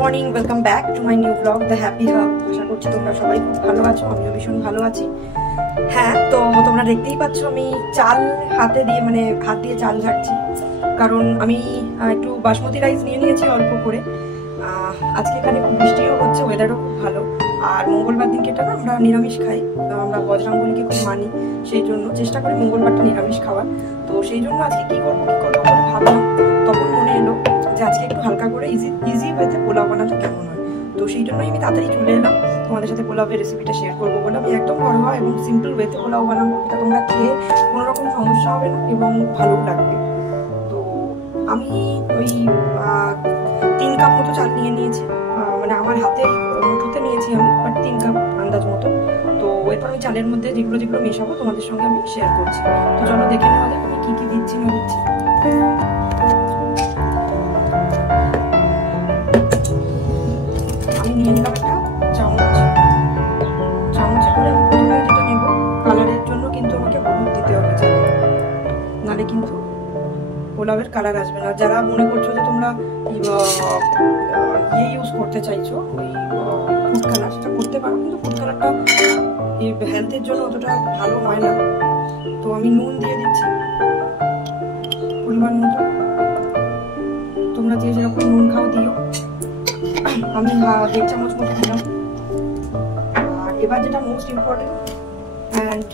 Morning, welcome back to my new vlog the happy hub. আশা করছি তোমরা সবাই খুব ভালো আছো, আমিও ভীষণ ভালো আছি। হ্যাঁ, তো তোমরা দেখতেই পাচ্ছ আমি চাল হাত দিয়ে চাল ঝাড়ছি, কারণ আমি একটু বাসমতি রাইস নিয়ে নিয়েছি অল্প করে। আজকে এখানে খুব বৃষ্টিও হচ্ছে, ওয়েদারও খুব ভালো। আর মঙ্গলবার দিনকে না আমরা নিরামিষ খাই, আমরা বজরংবলীকে খুব মানি, সেই জন্য চেষ্টা করি মঙ্গলবারটা নিরামিষ খাওয়ার। তো সেই জন্য আজকে কি করবো করে ভাবলাম, তখন মনে এলো যে আজকে একটু হালকা করে ইজি ওয়েতে পোলাও বানাতে কেমন হয়। তো সেই জন্যই আমি তাড়াতাড়ি চলে এলাম তোমাদের সাথে পোলাওয়ের রেসিপিটা শেয়ার করবো বলে। আমি একদম ঘরোয়া এবং সিম্পল ওয়েতে পোলাও বানাবো, এটা তোমরা খেয়ে কোনো রকম সমস্যা হবে না এবং ভালোও লাগবে। তো আমি ওই 3 কাপ মতো চাল নিয়ে নিয়েছি, মানে আমার হাতের মুঠোতে নিয়েছি আমি, বাট 3 কাপ আন্দাজ মতো। তো এরপর আমি চালের মধ্যে যেগুলো মেশাবো তোমাদের সঙ্গে আমি শেয়ার করছি। তো চলো দেখে নেওয়া যাক আমি কি কি দিচ্ছি না দিচ্ছি। আমি নিয়ে নিলাম একটা চামচে করে। আমি প্রথমে যেটা নেব, কালারের জন্য কিন্তু আমাকে হলুদ দিতে হবে, নাহলে কিন্তু পোলাওয়ের কালার আসবে না। যারা মনে করছো যে তোমরা ইউজ করতে চাইছো ওই ফুড কালার, সেটা করতে পারো, কিন্তু ফুড কালারটা হেলথের জন্য অতটা ভালো হয় না। তো আমি নুন দিয়ে দিচ্ছি পরিমাণ মতো, তোমরা যে যেরকম নুন খাও দিও। আমি 1.5 চামচ মতো দিলাম। আর এবার যেটা most important and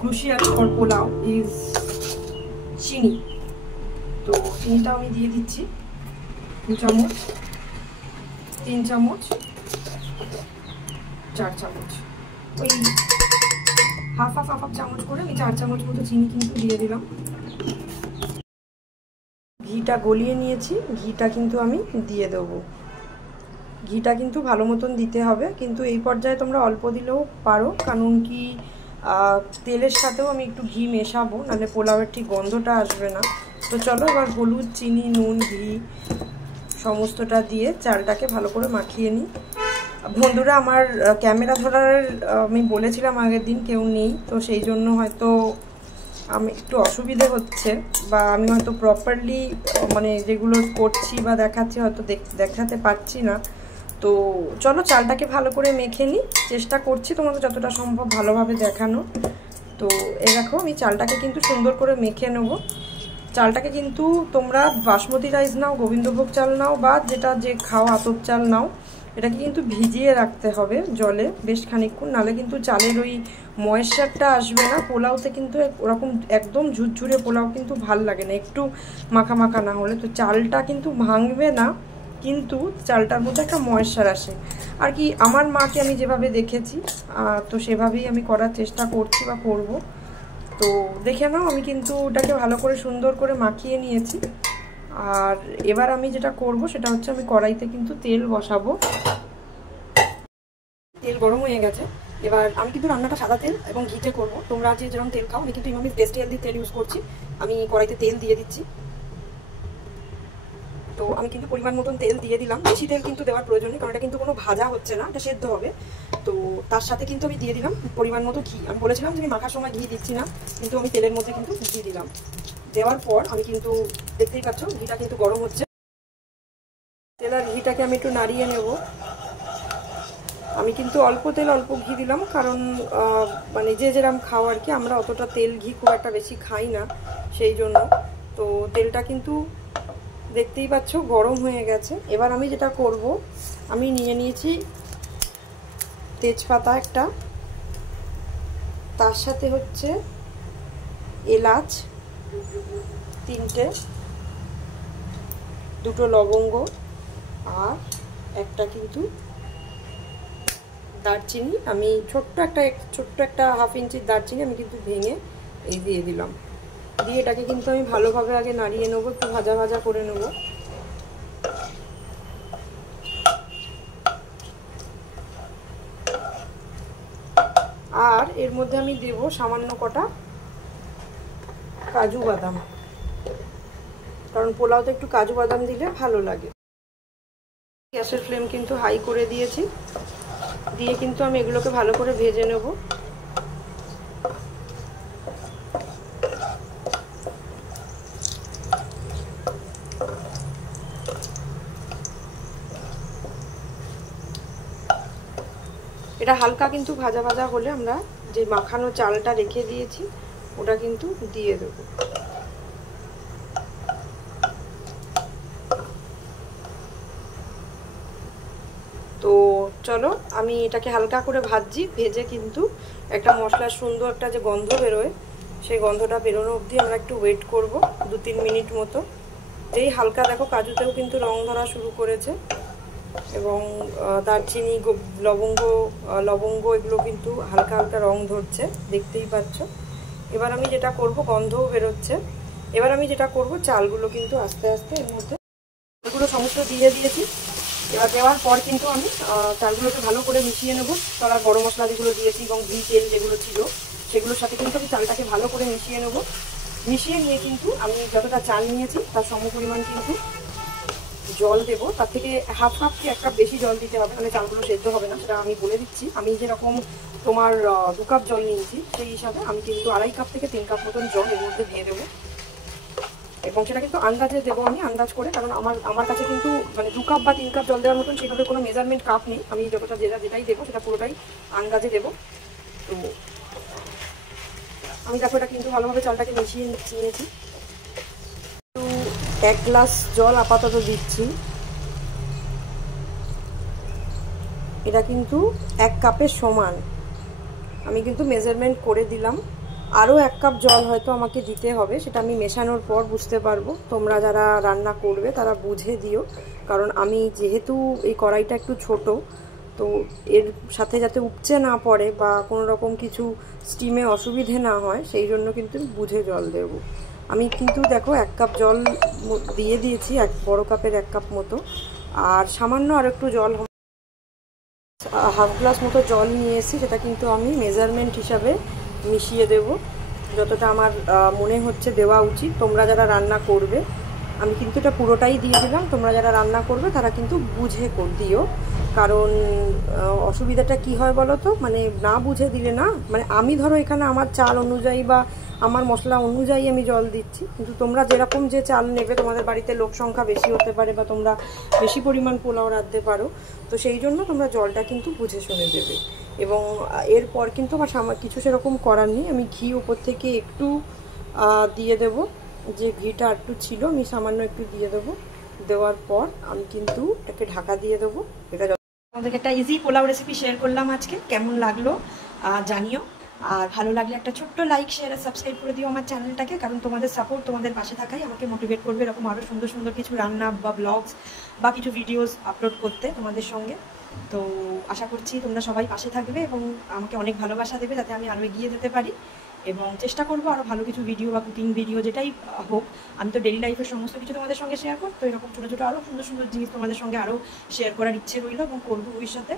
crucial for pulao is চিনি। তো চিনিটা আমি দিয়ে দিচ্ছি 2 চামচ, 3 চামচ, 4 চামচ, ওই হাফ চামচ করে আমি 4 চামচ মতো চিনি কিন্তু দিয়ে দিলাম। ঘিটা গলিয়ে নিয়েছি, ঘিটা কিন্তু আমি দিয়ে দেবো। ঘিটা কিন্তু ভালো মতন দিতে হবে, কিন্তু এই পর্যায়ে তোমরা অল্প দিলেও পারো, কারণ কি তেলের সাথেও আমি একটু ঘি মেশাবো, নাহলে পোলাওয়ের ঠিক গন্ধটা আসবে না। তো চলো এবার হলুদ, চিনি, নুন, ঘি সমস্তটা দিয়ে চালটাকে ভালো করে মাখিয়ে নিই। বন্ধুরা, আমার ক্যামেরা ধরার আমি বলেছিলাম আগের দিন, কেউ নেই, তো সেই জন্য হয়তো আমি একটু অসুবিধে হচ্ছে, বা আমি হয়তো প্রপারলি মানে যেগুলো করছি বা দেখাচ্ছি হয়তো দেখাতে পারছি না। তো চলো চালটাকে ভালো করে মেখে নিই, চেষ্টা করছি তোমাদের যতটা সম্ভব ভালোভাবে দেখানো। তো এই দেখো আমি চালটাকে কিন্তু সুন্দর করে মেখে নেবো। চালটাকে কিন্তু তোমরা বাসমতি রাইস নাও, গোবিন্দভোগ চাল নাও, বা যেটা যে খাও আতপ চাল নাও, এটাকে কিন্তু ভিজিয়ে রাখতে হবে জলে বেশ খানিকক্ষণ, নাহলে কিন্তু চালের ওই ময়েশ্চারটা আসবে না পোলাওতে। কিন্তু ওরকম একদম ঝুরঝুরে পোলাও কিন্তু ভাল লাগে না, একটু মাখা মাখা না হলে। তো চালটা কিন্তু ভাঙবে না, কিন্তু চালটার মধ্যে একটা ময়েশ্চার আসে আর কি। আমার মাকে আমি যেভাবে দেখেছি, তো সেভাবেই আমি করার চেষ্টা করছি বা করব। তো দেখে নাও, আমি কিন্তু ওটাকে ভালো করে সুন্দর করে মাখিয়ে নিয়েছি। আর এবার আমি যেটা করব সেটা হচ্ছে, আমি কড়াইতে কিন্তু তেল বসাবো। তেল গরম হয়ে গেছে, এবার আমি কিন্তু রান্নাটা সাদা তেল এবং ঘিতে করব। তোমরা যে যেরকম তেল খাও, আমি কিন্তু ইমামিস বেস্ট হেলদি তেল ইউজ করছি। আমি কড়াইতে তেল দিয়ে দিচ্ছি। তো আমি কিন্তু পরিমাণ মতন তেল দিয়ে দিলাম, বেশি তেল কিন্তু দেওয়ার প্রয়োজন নেই, কারণ এটা কিন্তু কোনো ভাজা হচ্ছে না, এটা সেদ্ধ হবে। তো তার সাথে কিন্তু আমি দিয়ে দিলাম পরিমাণ মতো ঘি। আমি বলেছিলাম যে আমি মাখার সময় ঘি দিচ্ছি না, কিন্তু আমি তেলের মধ্যে কিন্তু ঘি দিলাম। দেওয়ার পর আমি কিন্তু দেখতেই পাচ্ছ ঘিটা কিন্তু গরম হচ্ছে। তেল আর ঘিটাকে আমি একটু নাড়িয়ে নেব। আমি কিন্তু অল্প তেল অল্প ঘি দিলাম, কারণ মানে যে যেরকম খাও আর কি, আমরা অতটা তেল ঘি খুব একটা বেশি খাই না, সেই জন্য। তো তেলটা কিন্তু দেখতেই পাচ্ছ গরম হয়ে গেছে। এবার আমি যেটা করব, আমি নিয়ে নিয়েছি তেজপাতা একটা, তার সাথে হচ্ছে এলাচ 3টে, 2টো লবঙ্গ, আর একটা কিন্তু দারচিনি। আমি ছোট্ট একটা 1/2 ইঞ্চির দারচিনি আমি কিন্তু ভেঙে এই দিয়ে দিলাম। দিয়ে এটাকে কিন্তু আমি ভালোভাবে আগে নাড়িয়ে নেবো, একটু ভাজা ভাজা করে নেবো। আর এর মধ্যে আমি দেব সামান্য কটা কাজু বাদাম, কারণ পোলাওতে একটু কাজু বাদাম দিলে ভালো লাগে। গ্যাসের ফ্লেম কিন্তু হাই করে দিয়েছি, দিয়ে কিন্তু আমি এগুলোকে ভালো করে ভেজে নেব। এটা হালকা কিন্তু ভাজা ভাজা হলে আমরা যে মাখানো চালটা রেখে দিয়েছি ওটা কিন্তু দিয়ে দেবো। তো চলো আমি এটাকে হালকা করে ভাজছি, ভেজে কিন্তু একটা মশলার সুন্দর একটা যে গন্ধ বেরোয় সেই গন্ধটা বেরোনো অবধি আমরা একটু ওয়েট করব 2-3 মিনিট মতো। যেই হালকা দেখো কাজুতেও কিন্তু রং ধরা শুরু করেছে এবং দারচিনি লবঙ্গ এগুলো কিন্তু হালকা হালকা রং ধরছে, দেখতেই পাচ্ছ। এবার আমি যেটা করব, গন্ধও বেরোচ্ছে, এবার আমি যেটা করব চালগুলো কিন্তু আস্তে আস্তে এর মধ্যে এগুলো সমস্ত দিয়ে দিয়েছি। এবার দেওয়ার পর কিন্তু আমি চালগুলোকে ভালো করে মিশিয়ে নেবো। তলার গরম মশলা যেগুলো দিয়েছি এবং ঘি তেল যেগুলো ছিল সেগুলোর সাথে কিন্তু আমি চালটাকে ভালো করে মিশিয়ে নেবো। মিশিয়ে নিয়ে কিন্তু আমি যতটা চাল নিয়েছি তার সমপরিমাণ কিন্তু জল দেবো। তার থেকে হাফ কাপ কি 1 কাপ বেশি জল দিতে হবে, মানে চালগুলো সেদ্ধ হবে না, সেটা আমি বলে দিচ্ছি। আমি যেরকম তোমার 2 কাপ জল নিয়েছি সেই হিসাবে আমি কিন্তু 2.5 কাপ থেকে 3 কাপ মতন জল এর মধ্যে দিয়ে দেবো এবং সেটা কিন্তু আন্দাজে দেবো, আমি আন্দাজ করে। কারণ আমার কাছে কিন্তু মানে 2 কাপ বা 3 কাপ জল দেওয়ার মতন সেভাবে কোনো মেজারমেন্ট কাপ নেই। আমি যতটা যেটাই দেবো সেটা পুরোটাই আন্দাজে দেবো। তো আমি দেখো এটা কিন্তু ভালোভাবে চালটাকে মিশিয়ে নিয়েছি। তো 1 গ্লাস জল আপাতত দিচ্ছি। এটা কিন্তু 1 কাপের সমান আমি কিন্তু মেজারমেন্ট করে দিলাম। আরও 1 কাপ জল হয়তো আমাকে দিতে হবে, সেটা আমি মেশানোর পর বুঝতে পারবো। তোমরা যারা রান্না করবে তারা বুঝে দিও, কারণ আমি যেহেতু এই কড়াইটা একটু ছোট, তো এর সাথে যাতে উপচে না পড়ে বা কোনো রকম কিছু স্টিমে অসুবিধে না হয় সেই জন্য কিন্তু বুঝে জল দেব। আমি কিন্তু দেখো 1 কাপ জল দিয়ে দিয়েছি, বড় কাপের 1 কাপ মতো। আর সামান্য আর একটু জল, হাফ গ্লাস মতো জল নিয়ে এসেছি, সেটা কিন্তু আমি মেজারমেন্ট হিসাবে মিশিয়ে দেব যতটা আমার মনে হচ্ছে দেওয়া উচিত। তোমরা যারা রান্না করবে, আমি কিন্তু এটা পুরোটাই দিয়ে দিলাম, তোমরা যারা রান্না করবে তারা কিন্তু বুঝে দিও। কারণ অসুবিধাটা কি হয় বলো তো, মানে না বুঝে দিলে না, মানে আমি ধরো এখানে আমার চাল অনুযায়ী বা আমার মশলা অনুযায়ী আমি জল দিচ্ছি, কিন্তু তোমরা যেরকম যে চাল নেবে, তোমাদের বাড়িতে লোক সংখ্যা বেশি হতে পারে বা তোমরা বেশি পরিমাণ পোলাও রাঁধতে পারো, তো সেই জন্য তোমরা জলটা কিন্তু বুঝে শুনে দেবে। এবং এরপর কিন্তু আমার কিছু সেরকম করার নেই, আমি ঘি উপর থেকে একটু দিয়ে দেব, যে ঘিটা একটু ছিল আমি সামান্য একটু দিয়ে দেবো। দেওয়ার পর আমি কিন্তু এটাকে ঢাকা দিয়ে দেবো। এটা আমাদেরকে একটা ইজি পোলাও রেসিপি শেয়ার করলাম আজকে, কেমন লাগলো জানিও। আর ভালো লাগলে একটা ছোট্ট লাইক, শেয়ার আর সাবস্ক্রাইব করে দিও আমার চ্যানেলটাকে, কারণ তোমাদের সাপোর্ট, তোমাদের পাশে থাকাই আমাকে মোটিভেট করবে এরকম আরও সুন্দর সুন্দর কিছু রান্না বা ব্লগস বা কিছু ভিডিওস আপলোড করতে তোমাদের সঙ্গে। তো আশা করছি তোমরা সবাই পাশে থাকবে এবং আমাকে অনেক ভালোবাসা দেবে, যাতে আমি আরও এগিয়ে যেতে পারি। এবং চেষ্টা করবো আরও ভালো কিছু ভিডিও বা কুকিং ভিডিও যেটাই হোক, আমি তো ডেইলি লাইফের সমস্ত কিছু তোমাদের সঙ্গে শেয়ার করব। তো এরকম ছোটো ছোটো আরও সুন্দর সুন্দর জিনিস তোমাদের সঙ্গে আরও শেয়ার করার ইচ্ছে রইল এবং করবো ভবিষ্যতে।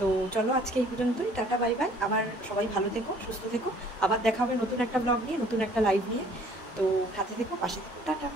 তো চলো আজকে এই পর্যন্তই, টাটা বাই বাই। আবার সবাই ভালো থেকো, সুস্থ থেকো, আবার দেখা হবে নতুন একটা ব্লগ নিয়ে, নতুন একটা লাইভ নিয়ে। তো সাথে থেকো, পাশে থেকো, টাটা।